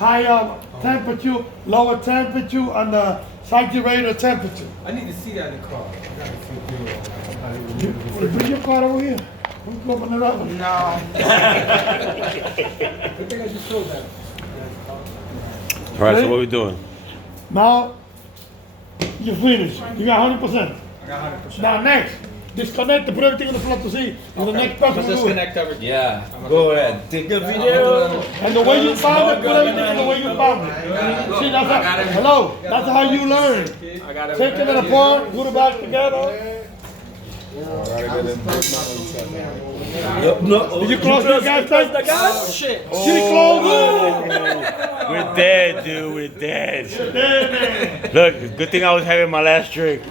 higher temperature, lower temperature, and the saturated temperature. I need to see that in the car. I gotta see Bring your car over here. We can open it up. I think I just showed that. All right, so what we doing? Now, you finished. You got 100%. I got 100%. Now next, disconnect and put everything on the floor to see. And the next person will do it. Disconnect everything. Yeah, go ahead. Take a video. And the way you found it, put everything the way you found it. See, that's how, hello, that's how you learn. I got it. Taking it apart, put it back together. No, Did you close the gas tank? Oh, shit. Did you close We're dead, dude. We're dead. it? Look, good thing I was having my last drink.